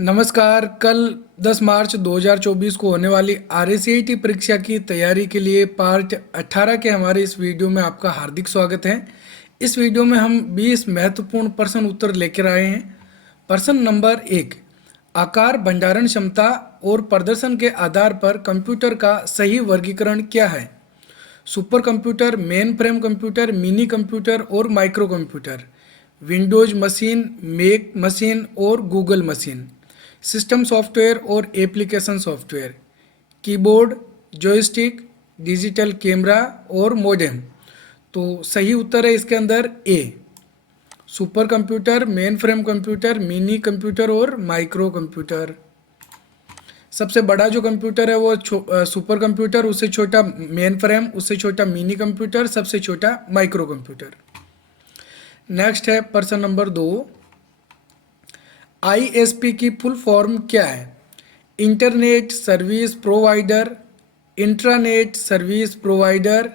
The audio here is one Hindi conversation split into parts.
नमस्कार। कल 10 मार्च 2024 को होने वाली RACIT परीक्षा की तैयारी के लिए पार्ट 18 के हमारे इस वीडियो में आपका हार्दिक स्वागत है। इस वीडियो में हम 20 महत्वपूर्ण प्रश्न उत्तर लेकर आए हैं। प्रश्न नंबर 1, आकार, भंडारण क्षमता और प्रदर्शन के आधार पर कंप्यूटर का सही वर्गीकरण क्या है? Super computer, mainframe computer, mini computer और micro computer, Windows machine, Mac machine और गूगल मशीन, सिस्टम सॉफ्टवेयर और application software, keyboard, joystick, digital camera और मॉडेम। तो सही उत्तर है इसके अंदर A, super computer, mainframe computer, mini computer और माइक्रो कंप्यूटर। सबसे बड़ा जो कंप्यूटर है वो सुपर कंप्यूटर, उससे छोटा मेन फ्रेम, उससे छोटा मिनी कंप्यूटर, सबसे छोटा माइक्रो कंप्यूटर। नेक्स्ट है प्रश्न नंबर 2, ISP की फुल फॉर्म क्या है? Internet service provider, intranet service provider,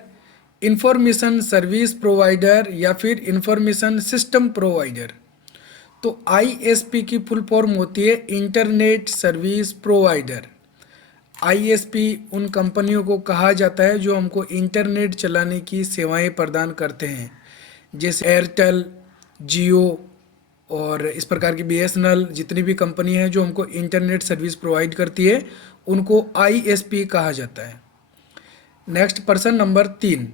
information service provider या फिर इंफॉर्मेशन सिस्टम प्रोवाइडर। तो ISP की फुल फॉर्म होती है इंटरनेट सर्विस प्रोवाइडर। ISP उन कंपनियों को कहा जाता है जो हमको इंटरनेट चलाने की सेवाएं प्रदान करते हैं, जैसे एयरटेल, जियो और इस प्रकार की BSNL, जितनी भी कंपनी है जो हमको इंटरनेट सर्विस प्रोवाइड करती है उनको ISP कहा जाता है। नेक्स्ट प्रश्न नंबर 3,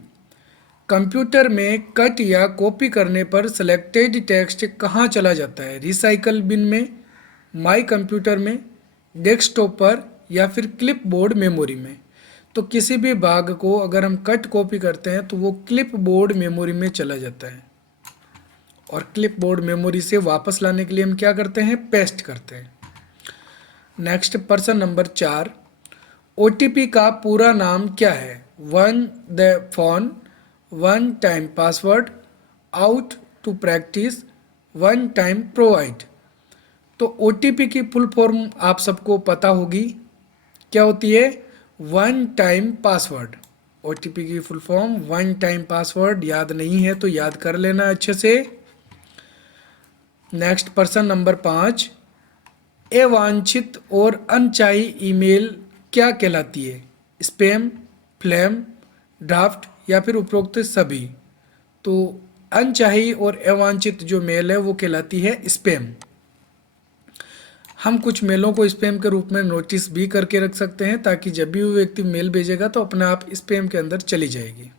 कंप्यूटर में कट या कॉपी करने पर सिलेक्टेड टेक्स्ट कहाँ चला जाता है? रिसाइकल बिन में, माई कंप्यूटर में, डेस्कटॉप पर या फिर क्लिपबोर्ड मेमोरी में। तो किसी भी भाग को अगर हम कट कॉपी करते हैं तो वो क्लिपबोर्ड मेमोरी में चला जाता है, और क्लिपबोर्ड मेमोरी से वापस लाने के लिए हम क्या करते हैं? पेस्ट करते हैं। नेक्स्ट प्रश्न नंबर 4, OTP का पूरा नाम क्या है? One the phone, one time password, out to practice, one time provide. तो OTP की फुल फॉर्म आप सबको पता होगी, क्या होती है? One time password. OTP की full form one time password. याद नहीं है तो याद कर लेना अच्छे से। नेक्स्ट प्रश्न नंबर 5, अवांछित और अनचाही ईमेल क्या कहलाती है? स्पैम, फ्लैम, ड्राफ्ट या फिर उपरोक्त सभी। तो अनचाही और अवांछित जो मेल है वो कहलाती है स्पैम। हम कुछ मेलों को स्पैम के रूप में नोटिस भी करके रख सकते हैं ताकि जब भी वो व्यक्ति मेल भेजेगा तो अपने आप स्पैम के अंदर चली जाएगी।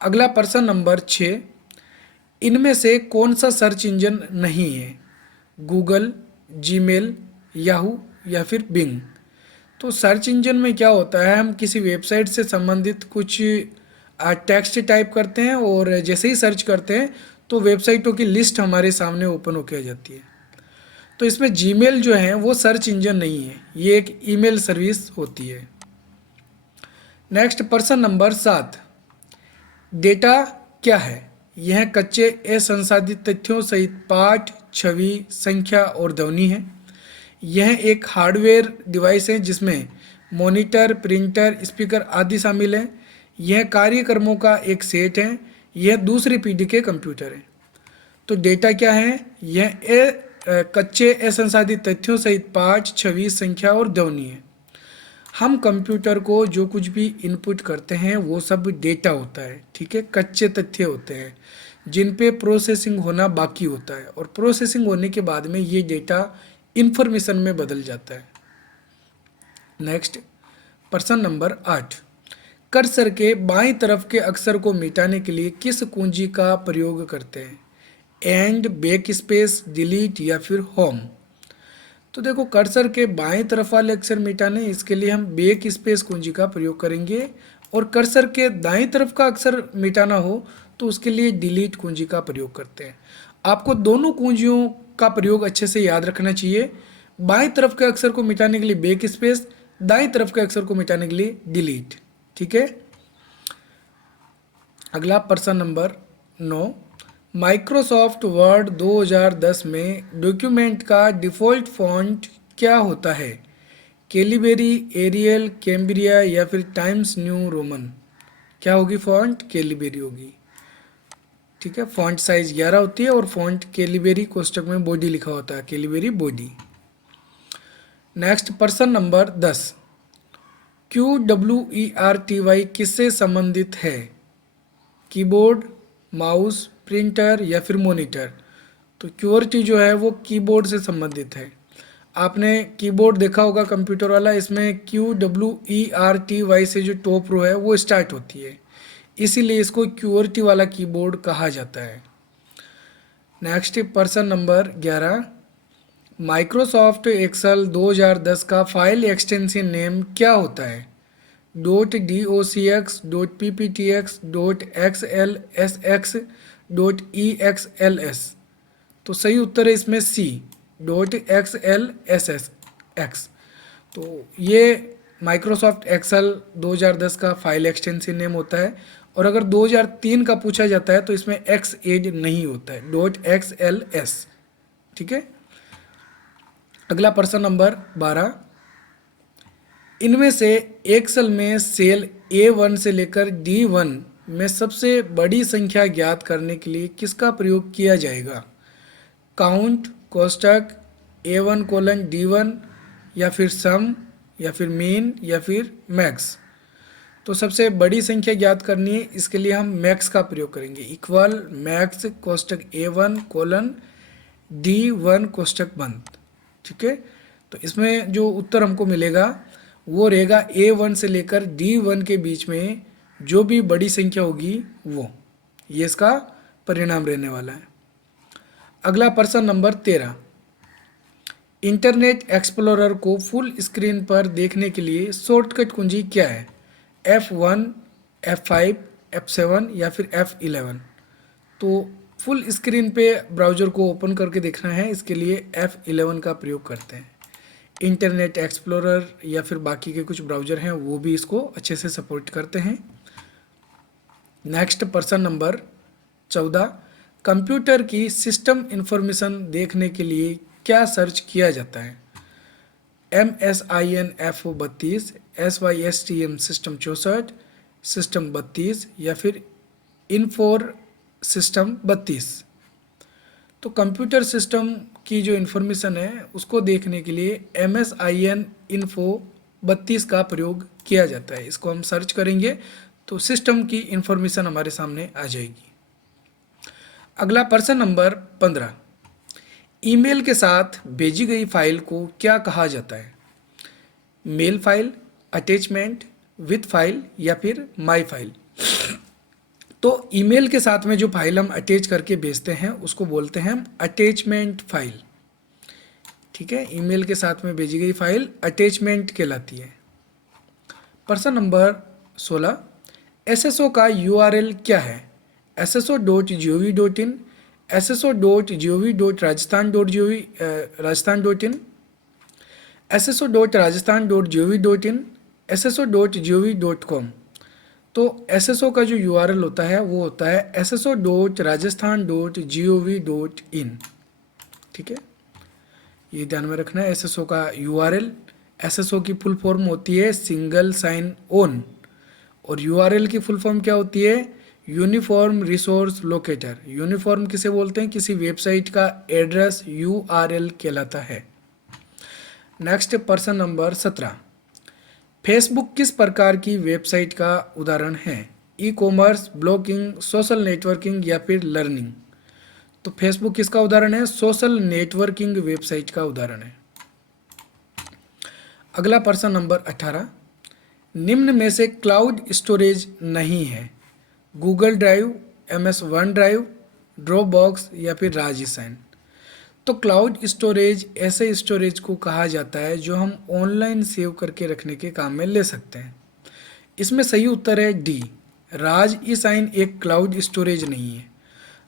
अगला प्रश्न नंबर 6, इनमें से कौन सा सर्च इंजन नहीं है? गूगल, जीमेल, याहू या फिर बिंग। तो सर्च इंजन में क्या होता है, हम किसी वेबसाइट से संबंधित कुछ टेक्स्ट टाइप करते हैं और जैसे ही सर्च करते हैं तो वेबसाइटों की लिस्ट हमारे सामने ओपन होकर आ जाती है। तो इसमें जीमेल जो है वो सर्च इंजन नहीं है, ये एक ईमेल सर्विस होती है। नेक्स्ट प्रश्न नंबर 7, डेटा क्या है? यह कच्चे असंसाधित तथ्यों सहित पाठ, छवि, संख्या और ध्वनि है। यह एक हार्डवेयर डिवाइस है जिसमें मॉनिटर, प्रिंटर, स्पीकर आदि शामिल हैं। यह कार्यक्रमों का एक सेट है। यह दूसरी पीढ़ी के कंप्यूटर है। तो डेटा क्या है? यह कच्चे असंसाधित तथ्यों सहित पाठ, छवि, संख्या और ध्वनि है। हम कंप्यूटर को जो कुछ भी इनपुट करते हैं वो सब डेटा होता है, ठीक है। कच्चे तथ्य होते हैं जिन पे प्रोसेसिंग होना बाकी होता है, और प्रोसेसिंग होने के बाद में ये डेटा इंफॉर्मेशन में बदल जाता है। नेक्स्ट प्रश्न नंबर 8, कर्सर के बाईं तरफ के अक्षर को मिटाने के लिए किस कुंजी का प्रयोग करते हैं? एंड, बैक स्पेस, डिलीट या फिर होम। तो देखो, कर्सर के बाएं तरफ वाले अक्षर मिटाने, इसके लिए हम बैक स्पेस कुंजी का प्रयोग करेंगे, और कर्सर के दाईं तरफ का अक्षर मिटाना हो तो उसके लिए डिलीट कुंजी का प्रयोग करते हैं। आपको दोनों कुंजियों का प्रयोग अच्छे से याद रखना चाहिए। बाएं तरफ के अक्षर को मिटाने के लिए बैक स्पेस, दाईं तरफ के अक्षर को मिटाने के लिए डिलीट, ठीक है। अगला प्रश्न नंबर 9, माइक्रोसॉफ्ट वर्ड 2010 में डॉक्यूमेंट का डिफ़ॉल्ट फॉन्ट क्या होता है? कैलिबरी, एरियल, कैम्ब्रिया या फिर टाइम्स न्यू रोमन। क्या होगी फॉन्ट? कैलिबरी होगी, ठीक है। फॉन्ट साइज 11 होती है और फॉन्ट कैलिबरी कोष्टक में बॉडी लिखा होता है, कैलिबरी बॉडी। नेक्स्ट प्रश्न नंबर 10, QWERTY किससे संबंधित है? कीबोर्ड, माउस, प्रिंटर या फिर मॉनिटर? तो QWERTY जो है वो कीबोर्ड से संबंधित है। आपने कीबोर्ड देखा होगा कंप्यूटर वाला, इसमें QWERTY से जो टॉप रो है वो स्टार्ट होती है, इसीलिए इसको QWERTY वाला कीबोर्ड कहा जाता है। नेक्स्ट प्रश्न नंबर 11, माइक्रोसॉफ्ट एक्सेल 2010 का फाइल एक्सटेंशन नेम क्या होता है? .docx, .pptx, .xlsx, .exls? तो सही उत्तर है इसमें सी, .xlsx। तो ये माइक्रोसॉफ्ट एक्सेल 2010 का फाइल एक्सटेंशन नेम होता है, और अगर 2003 का पूछा जाता है तो इसमें एक्स एड नहीं होता है, .xls। ठीक है। अगला प्रश्न नंबर 12, इनमें से एक्सेल में सेल A1 से लेकर D1 में सबसे बड़ी संख्या ज्ञात करने के लिए किसका प्रयोग किया जाएगा? काउंट, कोष्टक, A1:D1 या फिर सम या फिर मीन या फिर मैक्स? तो सबसे बड़ी संख्या ज्ञात करनी है, इसके लिए हम मैक्स का प्रयोग करेंगे। इक्वल मैक्स कोष्टक A1:D1 कोष्टक बंद। ठीक है। तो इसमें जो उत्तर हमको मिलेगा वो रहेगा A1 से लेकर D1 के बीच में जो भी बड़ी संख्या होगी वो, ये इसका परिणाम रहने वाला है। अगला प्रश्न नंबर 13, इंटरनेट एक्सप्लोरर को फुल स्क्रीन पर देखने के लिए शॉर्टकट कुंजी क्या है? F1, F5, F7 या फिर F11? तो फुल स्क्रीन पे ब्राउज़र को ओपन करके देखना है, इसके लिए F11 का प्रयोग करते हैं। इंटरनेट एक्सप्लोरर या फिर बाकी के कुछ ब्राउज़र हैं वो भी इसको अच्छे से सपोर्ट करते हैं। नेक्स्ट प्रश्न नंबर 14, कंप्यूटर की सिस्टम इंफॉर्मेशन देखने के लिए क्या सर्च किया जाता है? MSIN FO32, SYSTM system 64, system 32 या फिर इन्फोर सिस्टम 32? तो कंप्यूटर सिस्टम की जो इन्फॉर्मेशन है उसको देखने के लिए MSIN इन्फो 32 का प्रयोग किया जाता है। इसको हम सर्च करेंगे तो सिस्टम की इन्फॉर्मेशन हमारे सामने आ जाएगी। अगला प्रश्न नंबर 15, ईमेल के साथ भेजी गई फाइल को क्या कहा जाता है? Mail file, attachment, with file या फिर माई फाइल? तो ईमेल के साथ में जो फाइल हम अटैच करके भेजते हैं उसको बोलते हैं हम अटैचमेंट फाइल। ठीक है। ईमेल के साथ में भेजी गई फाइल अटैचमेंट कहलाती है। प्रश्न नंबर 16, SSO का URL क्या है? sso.gov.in, sso.gov.rajasthan.in, sso.rajasthan.gov.in, sso.gov.com? तो SSO का जो URL होता है वो होता है sso.rajasthan.gov.in। ठीक है, ये ध्यान में रखना है। SSO का URL, SSO की फुल फॉर्म होती है सिंगल साइन ऑन, और URL की फुल फॉर्म क्या होती है? Uniform resource locator. यूनिफॉर्म किसे बोलते हैं? किसी वेबसाइट का एड्रेस URL कहलाता है। नेक्स्ट प्रश्न नंबर 17, फेसबुक किस प्रकार की वेबसाइट का उदाहरण है? E commerce, blogging, social networking या फिर लर्निंग? तो फेसबुक किसका उदाहरण है? सोशल नेटवर्किंग वेबसाइट का उदाहरण है। अगला प्रश्न नंबर 18, निम्न में से क्लाउड स्टोरेज नहीं है? Google drive, MS one drive, drop box या फिर राजसाइन? तो क्लाउड स्टोरेज ऐसे स्टोरेज को कहा जाता है जो हम ऑनलाइन सेव करके रखने के काम में ले सकते हैं। इसमें सही उत्तर है डी, राज ई साइन एक क्लाउड स्टोरेज नहीं है।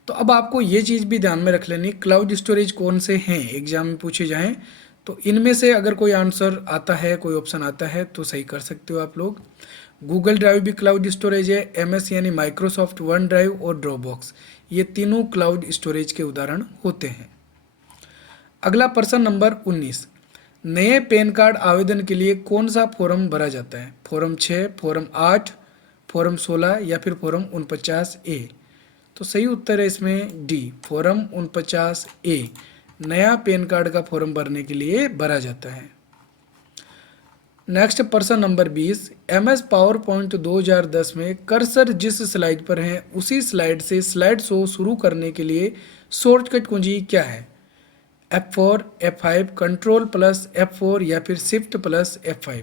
तो अब आपको ये चीज़ भी ध्यान में रख लेनी, क्लाउड स्टोरेज कौन से हैं एग्जाम में पूछे जाएं तो इनमें से अगर कोई आंसर आता है, कोई ऑप्शन आता है तो सही कर सकते हो आप लोग। गूगल ड्राइव भी क्लाउड स्टोरेज है, MS यानी माइक्रोसॉफ्ट वन ड्राइव और ड्रॉप बॉक्स, ये तीनों क्लाउड स्टोरेज के उदाहरण होते हैं। अगला प्रश्न नंबर 19, नए पैन कार्ड आवेदन के लिए कौन सा फॉर्म भरा जाता है? फॉर्म 6, फॉर्म 8, फॉर्म 16 या फिर फॉर्म 49A? तो सही उत्तर है इसमें डी, फॉर्म 49A नया पैन कार्ड का फॉर्म भरने के लिए भरा जाता है। नेक्स्ट प्रश्न नंबर 20, MS पावर पॉइंट 2010 में कर्सर जिस स्लाइड पर है उसी स्लाइड से स्लाइड शो शुरू करने के लिए शॉर्टकट कुंजी क्या है? F4, F5, control plus F4 या फिर शिफ्ट प्लस F5।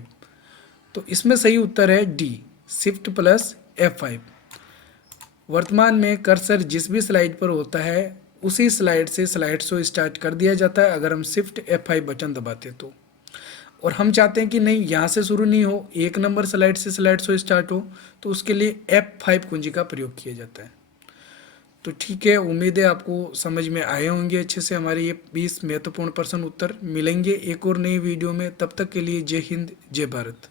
तो इसमें सही उत्तर है डी, शिफ्ट प्लस F5। वर्तमान में कर्सर जिस भी स्लाइड पर होता है उसी स्लाइड से स्लाइड शो स्टार्ट कर दिया जाता है अगर हम शिफ्ट F5 बटन दबाते तो। और हम चाहते हैं कि नहीं, यहाँ से शुरू नहीं हो, 1 नंबर स्लाइड से स्लाइड शो स्टार्ट हो, तो उसके लिए F5 कुंजी का प्रयोग किया जाता है। तो ठीक है, उम्मीद है आपको समझ में आए होंगे अच्छे से हमारे ये 20 महत्वपूर्ण प्रश्न उत्तर। मिलेंगे एक और नई वीडियो में, तब तक के लिए जय हिंद जय भारत।